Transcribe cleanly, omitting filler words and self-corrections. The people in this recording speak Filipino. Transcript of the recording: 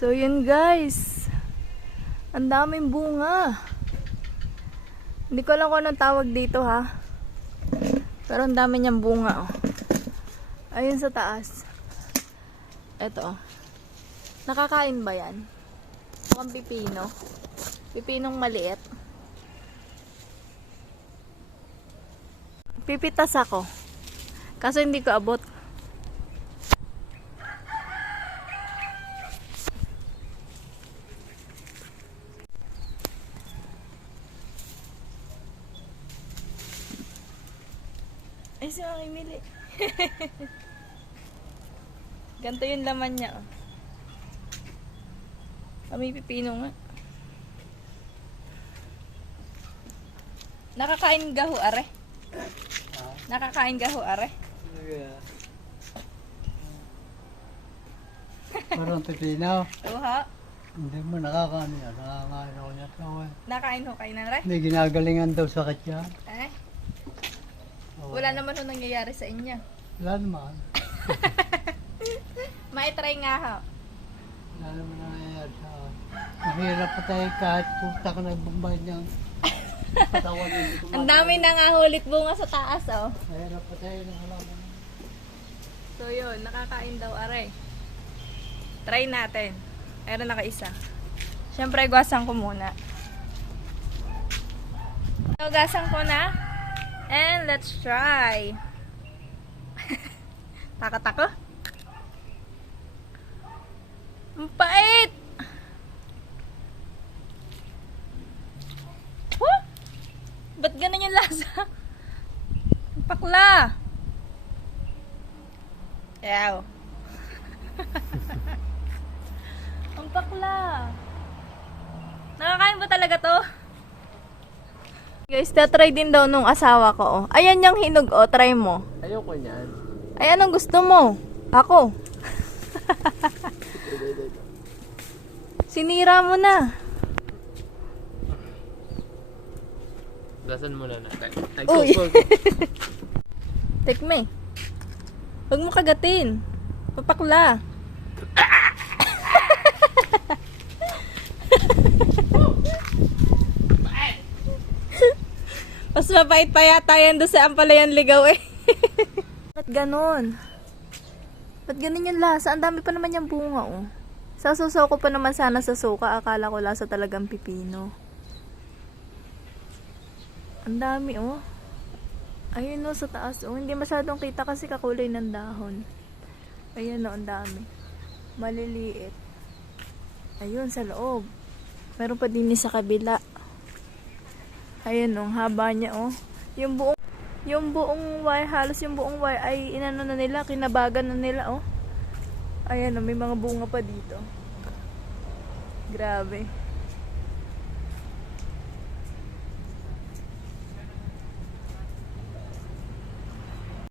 So yun guys, ang daming bunga. Hindi ko alam kung anong tawag dito ha, pero ang dami niyang bunga oh. Ayun sa taas. Eto oh. Nakakain ba yan? Mukhang pipino. Pipinong maliit. Pipitas ako, kaso hindi ko abot. Ay, si Mami Mili. Ganito yung laman niya. Oh. Kami pipino nga. Nakakain gaho are? Nakakain gaho are? Parang pipino. Uha. Hindi mo nakakaano yan. Nakakain ako niya. Nakain ho kayo na re? May ginagalingan daw sa katya. Eh? Wala naman ho nangyayari sa inyo. Wala naman. Maitry nga ho. Wala naman nangyayari sa akin. Mahirap pa tayo kahit puta ka nagbumbayad niyang katawan niya. Ang dami na nga hulit bunga sa taas oh. Mahirap pa tayo ng halaman. So yun, nakakain daw are. Try natin. Meron nakaisa. Siyempre, gasan ko muna. So, gasan ko na. And let's try. Takot ako. Ang pait! Huh? Ba't ganun yung lasa? Ang pakla. Yaw. Ang pakla. Nakakain ba talaga to? Guys, tatry din daw nung asawa ko. Oh. Ayan yung hinog, oh. Try mo. Ayoko niyan. Ay, anong gusto mo? Ako. Sinira mo na. Gasan muna natin. Ay, Uy. go. Tekme. Huwag mo kagatin. Papakla. Mas mabait pa yata yan doon sa Ampalayan Ligaw eh. Ba't ganon? Ba't ganon yung lasa? Ang dami pa naman yung bunga oh. Sasasaw ko pa naman sana sa suka. Akala ko lasa talagang pipino. Ang dami oh. Ayun oh sa taas oh. Hindi masyadong kita kasi kakulay ng dahon. Ayun oh, ang dami. Maliliit. Ayun sa loob. Meron pa din sa kabila. Ayun oh, haba niya oh. Yung buong wire, halos yung buong wire ay inano na nila, kinabagan na nila oh. Ayan oh, may mga bunga pa dito. Grabe.